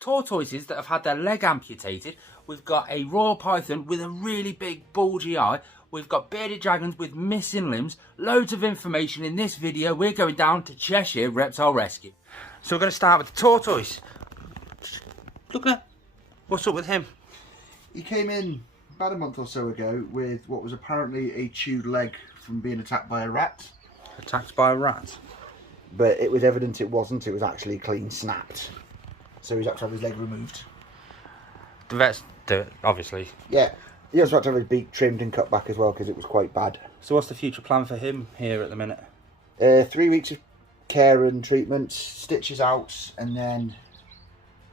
tortoises that have had their leg amputated. We've got a royal python with a really big bulgy eye. We've got bearded dragons with missing limbs. Loads of information in this video. We're going down to Cheshire Reptile Rescue. So we're going to start with the tortoise. Look at, what's up with him? He came in about a month or so ago with what was apparently a chewed leg from being attacked by a rat. Attacked by a rat? But it was evident it wasn't. It was actually clean snapped. So he's had to have his leg removed. The vets do it, obviously. Yeah. He also had to have his beak trimmed and cut back as well because it was quite bad. So what's the future plan for him here at the minute? 3 weeks of care and treatment, stitches out, and then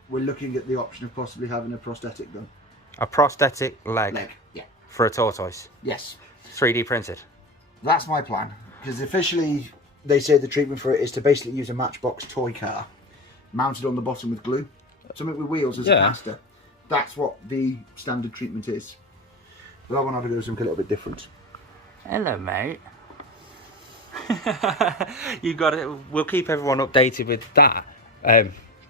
we're looking at the option of possibly having a prosthetic done. A prosthetic leg? Yeah. For a tortoise? Yes. 3D printed? That's my plan. Because officially, they say the treatment for it is to basically use a Matchbox toy car mounted on the bottom with glue. Something with wheels as a caster. That's what the standard treatment is. But I want to do something a little bit different. Hello, mate. You got it. We'll keep everyone updated with that.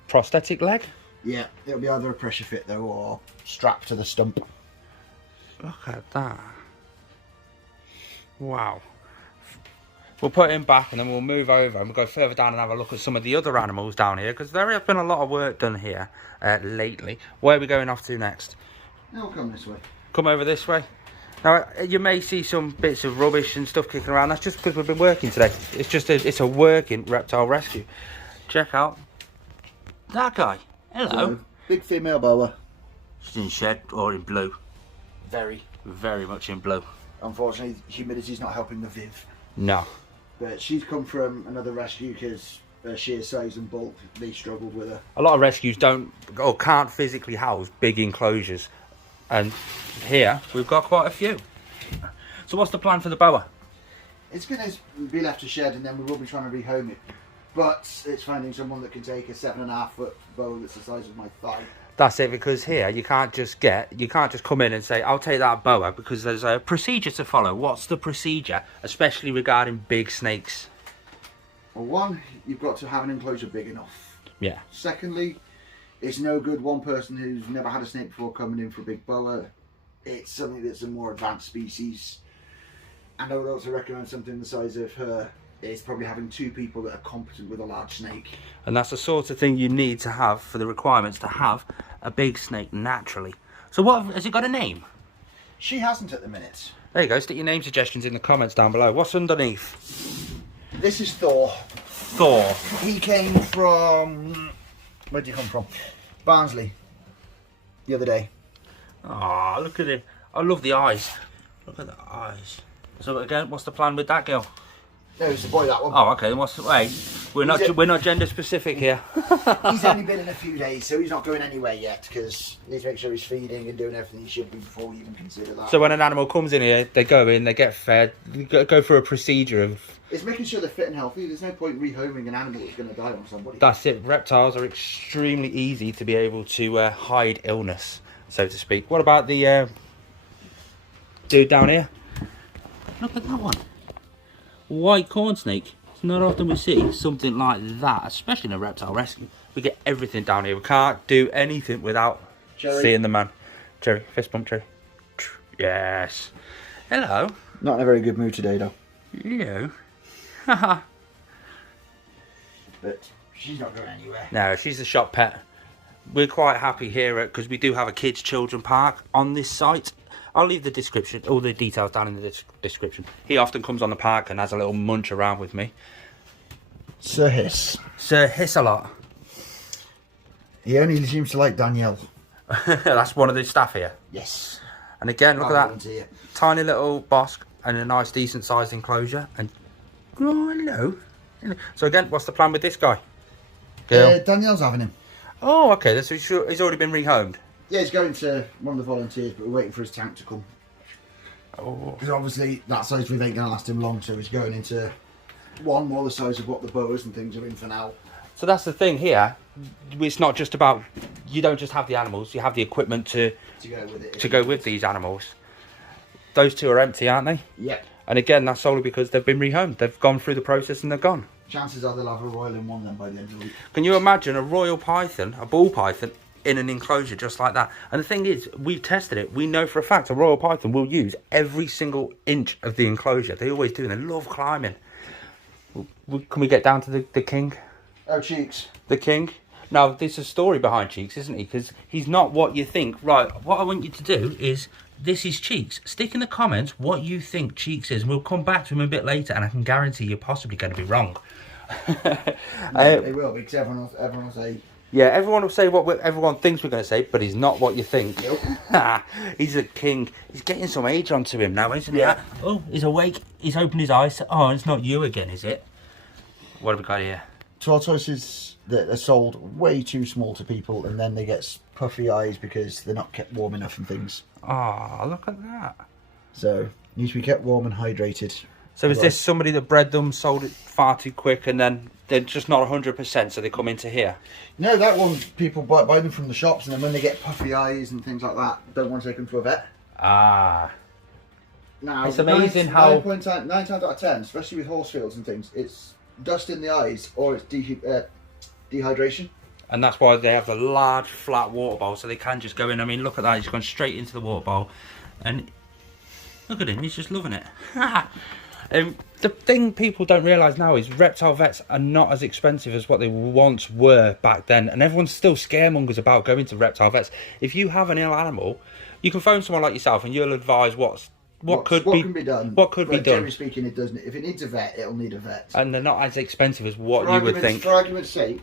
Prosthetic leg? Yeah, it'll be either a pressure fit though or strapped to the stump. Look at that. Wow. We'll put him back and then we'll move over and we'll go further down and have a look at some of the other animals down here because there has been a lot of work done here lately. Where are we going off to next? They'll come this way. Come over this way. Now you may see some bits of rubbish and stuff kicking around. That's just because we've been working today. It's just it's a working reptile rescue. Check out that guy. Hello. So, big female boa. She's in shed or in blue. Very much in blue. Unfortunately, humidity's not helping the Viv. No. But she's come from another rescue because her sheer size and bulk, they struggled with her. A lot of rescues don't or can't physically house big enclosures. And here we've got quite a few. So what's the plan for the boa? It's going to be left to shed and then we will be trying to rehome it. But it's finding someone that can take a 7.5 foot boa that's the size of my thigh. That's it, because here you can't just come in and say I'll take that boa, because there's a procedure to follow. What's the procedure, especially regarding big snakes? Well, one, you've got to have an enclosure big enough. Yeah. Secondly, it's no good one person who's never had a snake before coming in for a big boa. It's something that's a more advanced species. And I would also recommend something the size of her is probably having 2 people that are competent with a large snake. And that's the sort of thing you need to have for the requirements to have a big snake naturally. So what, has it got a name? She hasn't at the minute. There you go, stick your name suggestions in the comments down below. What's underneath? This is Thor. Thor. He came from... Where did he come from? Barnsley. The other day. Oh, look at him. I love the eyes. Look at the eyes. So again, what's the plan with that girl? No, it's the boy, that one. Oh, okay. Then what's the way? We're not gender specific here. He's only been in a few days, so he's not going anywhere yet because we need to make sure he's feeding and doing everything he should be before we even consider that. So when an animal comes in here, they go in, they get fed, they go through a procedure of. It's making sure they're fit and healthy. There's no point rehoming an animal that's going to die on somebody. That's it. Reptiles are extremely easy to be able to hide illness, so to speak. What about the dude down here? Look at that one. White corn snake. It's not often we see something like that, especially in a reptile rescue. We get everything down here. We can't do anything without seeing the man. Cherry, fist bump, Cherry. Yes. Hello. Not in a very good mood today, though. You. But she's not going anywhere. No, she's a shop pet. We're quite happy here because we do have a kids' children park on this site. I'll leave the description, all the details down in the description. He often comes on the park and has a little munch around with me. Sir Hiss. Sir Hiss a lot. He only seems to like Danielle. That's one of the staff here. Yes. And again, look at that tiny little bosque and a nice decent sized enclosure. And oh, hello. So again, what's the plan with this guy? Danielle's having him. Oh, okay. So he's already been rehomed. Yeah, he's going to one of the volunteers, but we're waiting for his tank to come. Oh. Because obviously that size Viv ain't going to last him long, so he's going into one more the size of what the boas and things are in for now. So that's the thing here. It's not just about, you don't just have the animals, you have the equipment to go with these animals. Those 2 are empty, aren't they? Yep. And again, that's solely because they've been rehomed. They've gone through the process and they're gone. Chances are they'll have a royal in one then by the end of the week. Can you imagine a royal python, a ball python, in an enclosure just like that. And the thing is, we've tested it. We know for a fact a royal python will use every single inch of the enclosure. They always do, and they love climbing. Can we get down to the king? Oh, Cheeks. The king. Now, there's a story behind Cheeks, isn't he? Because he's not what you think. Right, what I want you to do is, this is Cheeks. Stick in the comments what you think Cheeks is, and we'll come back to him a bit later, and I can guarantee you're possibly going to be wrong. They will, because everyone will say... Yeah, everyone will say what everyone thinks we're going to say, but he's not what you think. Nope. He's a king. He's getting some age onto him now, isn't he? Yeah. Oh, he's awake. He's opened his eyes. Oh, it's not you again, is it? What have we got here? Tortoises that are sold way too small to people, and then they get puffy eyes because they're not kept warm enough and things. Oh, look at that. So, needs to be kept warm and hydrated. So is this somebody that bred them, sold it far too quick, and then they're just not 100%, so they come into here? No, that one, people buy them from the shops, and then when they get puffy eyes and things like that, don't want to take them to a vet. Ah. Now, It's amazing how... 9 times out of 10, especially with horse fields and things, it's dust in the eyes or it's dehydration. And that's why they have the large flat water bowl, so they can just go in. I mean, look at that, he's gone straight into the water bowl. And look at him, he's just loving it. The thing people don't realise now is reptile vets are not as expensive as what they once were back then, and everyone's still scaremongers about going to reptile vets. If you have an ill animal, you can phone someone like yourself and you'll advise what can be done. What could be done. Generally speaking, it doesn't. If it needs a vet, it'll need a vet. And they're not as expensive as what you would think. For argument's sake,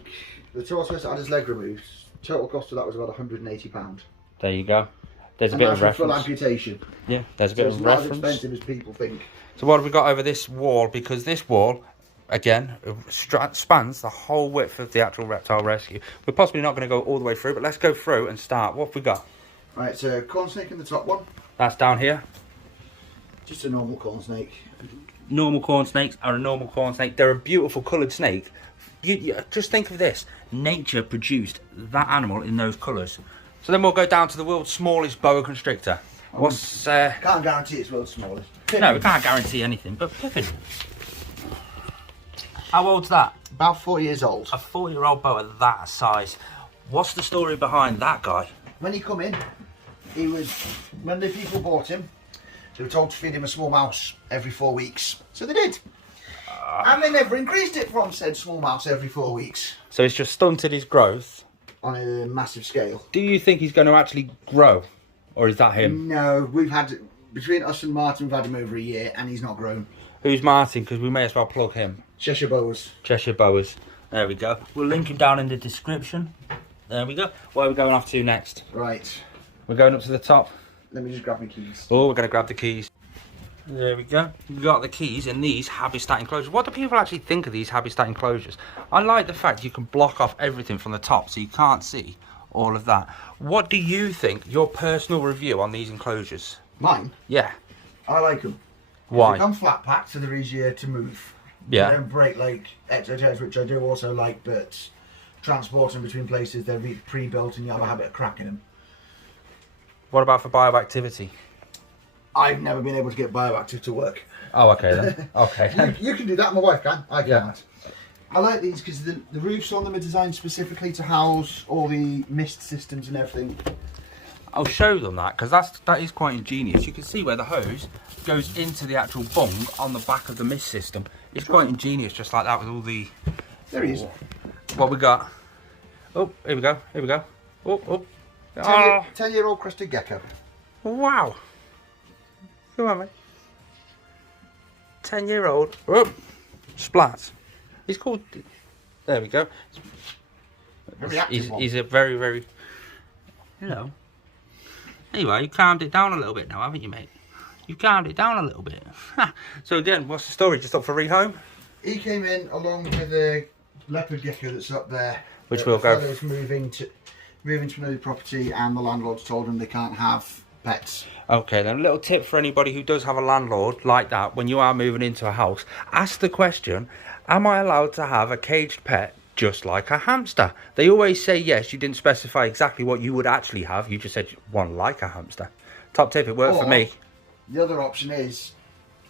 the tortoise had his leg removed. Total cost of that was about £180. There you go. There's a and bit that's of reference. Full amputation. Yeah, there's a bit of reference. It's not as expensive as people think. So what have we got over this wall? Because this wall, again, spans the whole width of the actual reptile rescue. We're possibly not going to go all the way through, but let's go through and start. What have we got? Right, so corn snake in the top one. That's down here. Just a normal corn snake. Normal corn snakes are a normal corn snake. They're a beautiful coloured snake. You just think of this. Nature produced that animal in those colours. So then we'll go down to the world's smallest boa constrictor. What's... Can't guarantee it's world's smallest. Pippin. No, we can't guarantee anything, but Pippin. How old's that? About 4 years old. A 4-year-old boa that size. What's the story behind that guy? When he come in, he was... When the people bought him, they were told to feed him a small mouse every 4 weeks. So they did. And they never increased it from said small mouse every 4 weeks. So it's just stunted his growth? On a massive scale. Do you think he's going to actually grow? Or is that him? No, we've had... Between us and Martin, we've had him over a year, and he's not grown. Who's Martin? Because we may as well plug him. Cheshire boas. Cheshire boas. There we go. We'll link him down in the description. There we go. Where are we going off to next? Right. We're going up to the top. Let me just grab my keys. Oh, we're going to grab the keys. There we go. We've got the keys in these habitat enclosures. What do people actually think of these habitat enclosures? I like the fact you can block off everything from the top so you can't see all of that. What do you think, your personal review on these enclosures? Mine? Yeah. I like them. Why? They come flat packed, so they're easier to move. Yeah. They don't break like exochairs, which I do also like, but transporting between places, they're pre-built and you have a habit of cracking them. What about for bioactivity? I've never been able to get bioactive to work. Oh, okay then. Okay. You can do that, my wife can. I can't. Yeah. I like these because the roofs on them are designed specifically to house all the mist systems and everything. I'll show them that because that is quite ingenious. You can see where the hose goes into the actual bung on the back of the mist system. It's quite ingenious, just like that with all the... There he is. What we got? Oh, here we go. Here we go. Oh, oh. Oh. 10-year-old crested gecko. Wow. Come on, mate. 10-year-old. Oh. Splat. He's called... There we go. He's a very, very... Hello. Anyway, you calmed it down a little bit now, haven't you, mate? You calmed it down a little bit. So again, what's the story? Just up for rehome? He came in along with the leopard gecko that's up there. Which we'll go... The moving to another property, and the landlord's told him they can't have pets. Okay, then a little tip for anybody who does have a landlord like that. When you are moving into a house, ask the question, am I allowed to have a caged pet just like a hamster? They always say yes. You didn't specify exactly what you would actually have. You just said one like a hamster. Top tip, it worked for me. The other option is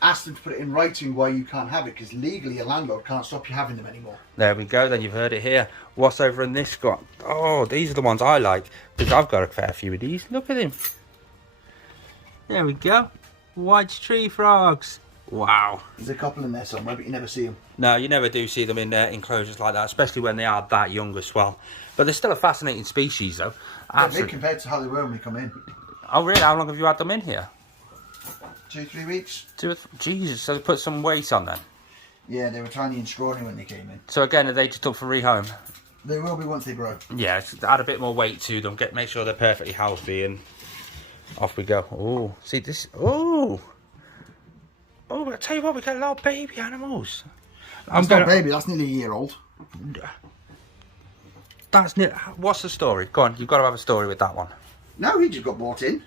ask them to put it in writing why you can't have it, because legally a landlord can't stop you having them anymore. There we go, then you've heard it here. What's over in this got? Oh, these are the ones I like, because I've got a fair few of these. Look at him. There we go. White tree frogs. Wow. There's a couple in there somewhere, but you never see them. No, you never do see them in enclosures like that, especially when they are that young as well. But they're still a fascinating species, though. They're big compared to how they were when we come in. Oh, really? How long have you had them in here? 2-3 weeks. Jesus, so they put some weight on them. Yeah, they were tiny and scrawny when they came in. So again, are they just up for rehome? They will be once they grow. Yeah, add a bit more weight to them. Make sure they're perfectly healthy, and off we go. Oh, see this? Oh, I tell you what, we got a lot of baby animals. That's not baby. That's nearly a year old. What's the story? Go on, you've got to have a story with that one. No, he just got brought in.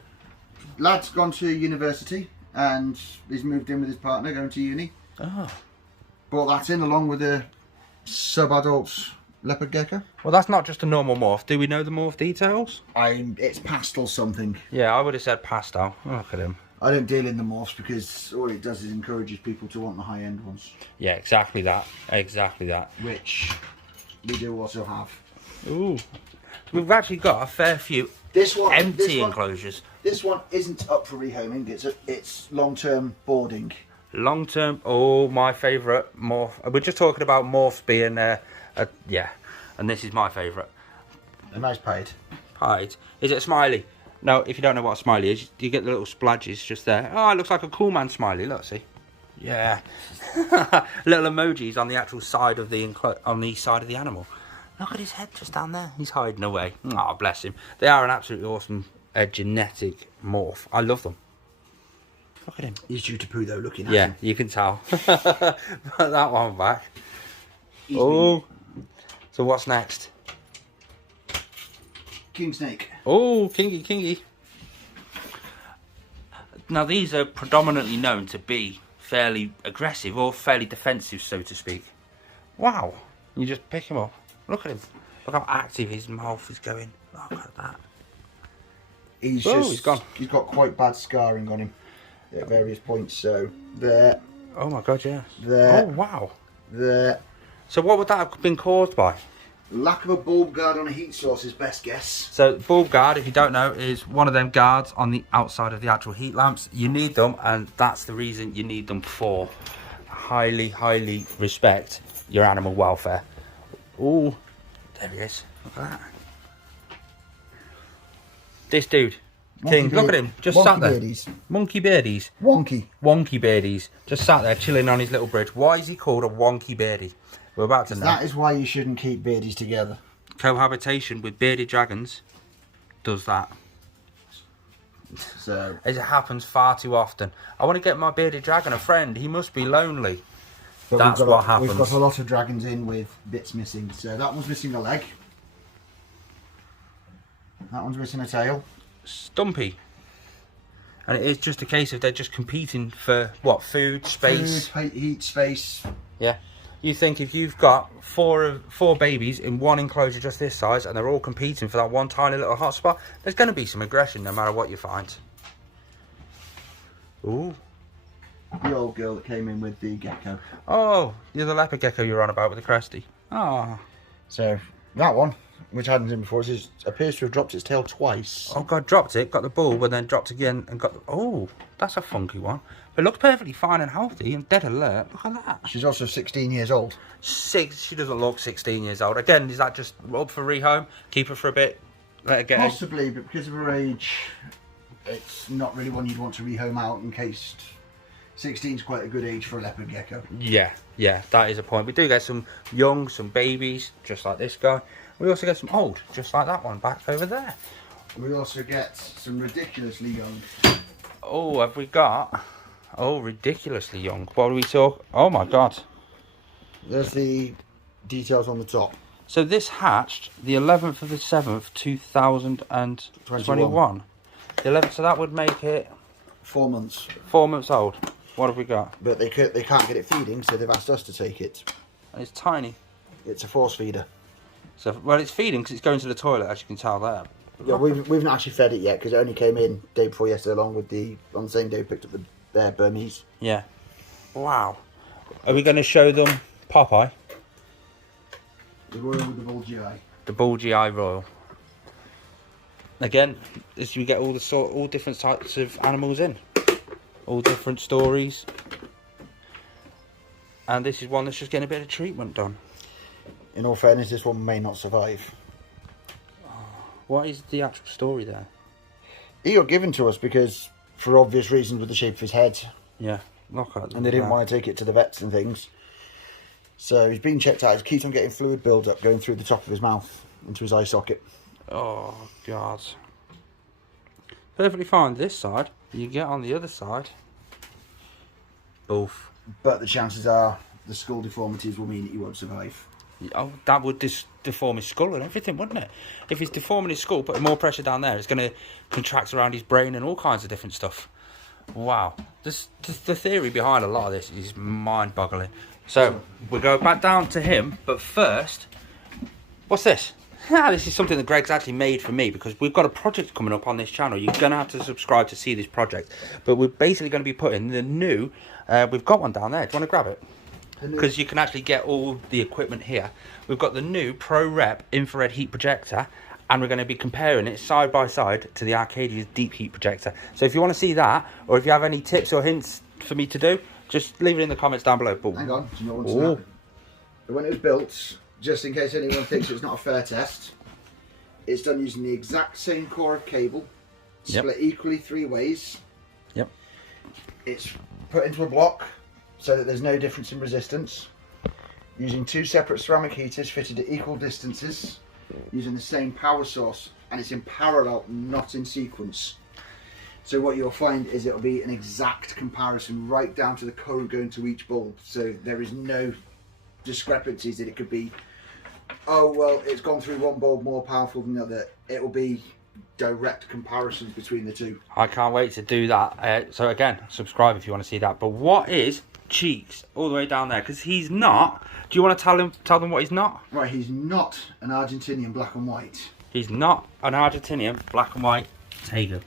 Lad's gone to university and he's moved in with his partner going to uni. Oh. Brought that in along with a sub-adult leopard gecko. Well, that's not just a normal morph. Do we know the morph details? It's pastel something. Yeah, I would have said pastel. Look at him. I don't deal in the morphs because all it does is encourages people to want the high-end ones. Yeah, exactly that. Exactly that. Which we do also have. Ooh. We've actually got a fair few empty enclosures. This one isn't up for rehoming. It's long-term boarding. Long-term. Oh, my favourite morph. We're just talking about morphs being yeah, and this is my favourite. A nice pied. Pied. Is it a smiley? No, if you don't know what a smiley is, you get the little splodges just there. Oh, it looks like a cool man smiley. Look, see. Yeah. Little emojis on the actual side of the side of the animal. Look at his head just down there. He's hiding away. Oh, bless him. They are an absolutely awesome genetic morph. I love them. Look at him. He's due to poo though, looking at him. Yeah, you can tell. Put that one back. Oh. So what's next? King snake. Oh, kingy. Now these are predominantly known to be fairly aggressive or fairly defensive, so to speak. Wow. You just pick him up. Look at him. Look how active his mouth is going. Look at that. He's gone. He's got quite bad scarring on him at various points. So there. Oh my god, yeah. There. Oh wow. There. So what would that have been caused by? Lack of a bulb guard on a heat source is best guess. So bulb guard, if you don't know, is one of them guards on the outside of the actual heat lamps. You need them, and that's the reason you need them for. Highly respect your animal welfare. Oh, there he is. Look at that. This dude, King, look at him, just sat there. Beardies. Monkey beardies. Wonky beardies. Just sat there chilling on his little bridge. Why is he called a wonky beardie? We're about to know. That is why you shouldn't keep beardies together. Cohabitation with bearded dragons does that. So, as it happens far too often. I want to get my bearded dragon a friend. He must be lonely. but That's what happens. We've got a lot of dragons in with bits missing. So that one's missing a leg. That one's missing a tail. Stumpy. And it is just a case of they're just competing for what? Food, space. Food, heat, space. Yeah. You think if you've got four babies in one enclosure just this size and they're all competing for that one tiny little hotspot, there's going to be some aggression no matter what you find. Ooh. The old girl that came in with the gecko. Oh, the other leopard gecko you were on about with the cresty. Ah. So that one, which hadn't been before, appears to have dropped its tail twice. Oh god, dropped it, got the bulb, and then dropped again and got. Oh, that's a funky one. But it looks perfectly fine and healthy and dead alert. Look at that. She's also 16 years old. She doesn't look 16 years old. Again, is that just up for rehome? Keep her for a bit. Let her get. Possibly, but because of her age, it's not really one you'd want to rehome out in case. 16 is quite a good age for a leopard gecko. Yeah, that is a point. We do get some young, some babies, just like this guy. We also get some old, just like that one back over there. We also get some ridiculously young. Oh, have we got? Oh, ridiculously young. What do we talk? Oh my god. There's the details on the top. So this hatched the 11th of the 7th, 2021. The 11th, so that would make it 4 months. 4 months old. What have we got? But they can't get it feeding, so they've asked us to take it. And it's tiny. It's a force feeder. So, well, it's feeding because it's going to the toilet, as you can tell there. Yeah, we've not actually fed it yet because it only came in day before yesterday, along with on the same day we picked up the Burmese. Yeah. Wow. Are we going to show them Popeye? The royal with the bulgy eye. The bulgy eye royal. Again, as you get all different types of animals in, all different stories, and this is one that's just getting a bit of treatment done. In all fairness, this one may not survive. What is the actual story there? He got given to us because, for obvious reasons, with the shape of his head. Yeah, look at and they didn't want to take it to the vets and things. So he's been checked out. He keeps on getting fluid build-up going through the top of his mouth into his eye socket. Oh, God. Perfectly fine this side. You get on the other side. Both. But the chances are the skull deformities will mean that he won't survive. Oh, that would deform his skull and everything, wouldn't it? If he's deforming his skull, putting more pressure down there, it's going to contract around his brain and all kinds of different stuff. Wow. The theory behind a lot of this is mind-boggling. So, we'll go back down to him, but first, what's this? This is something that Greg's actually made for me because we've got a project coming up on this channel. You're going to have to subscribe to see this project. But we're basically going to be putting the new, we've got one down there. Do you want to grab it? Because you can actually get all the equipment here. We've got the new ProRep infrared heat projector, and we're going to be comparing it side by side to the Arcadia's deep heat projector. So if you want to see that, or if you have any tips or hints for me to do, just leave it in the comments down below. But hang on, do you know what's that? When it was built, just in case anyone thinks it's not a fair test, it's done using the exact same core of cable, split equally 3 ways. Yep. It's put into a block so that there's no difference in resistance, using 2 separate ceramic heaters fitted at equal distances, using the same power source, and it's in parallel, not in sequence. So what you'll find is it'll be an exact comparison right down to the current going to each bulb. So there is no discrepancies that it could be, oh well, it's gone through one bulb more powerful than the other. It will be direct comparisons between the two. I can't wait to do that. So again, subscribe if you want to see that. But what is Cheeks all the way down there? Because he's not. Do you want to tell them what he's not? Right, he's not an Argentinian black and white. He's not an Argentinian black and white tegu.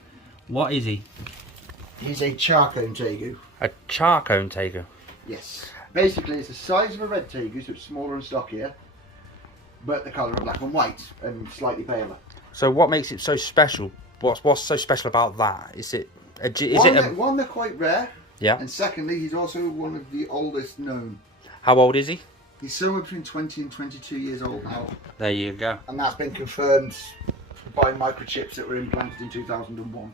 What is he? He's a charcone tegu. A charcone tegu. Yes. Basically, it's the size of a red tegu, so it's smaller and stockier, but the colour of black and white and slightly paler. So what makes it so special? What's so special about that? Is it one, they're quite rare. Yeah. And secondly, he's also one of the oldest known. How old is he? He's somewhere between 20 and 22 years old now. There you go. And that's been confirmed by microchips that were implanted in 2001.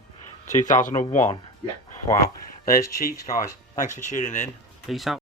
2001? Yeah. Wow. There's Cheeks, guys. Thanks for tuning in. Peace out.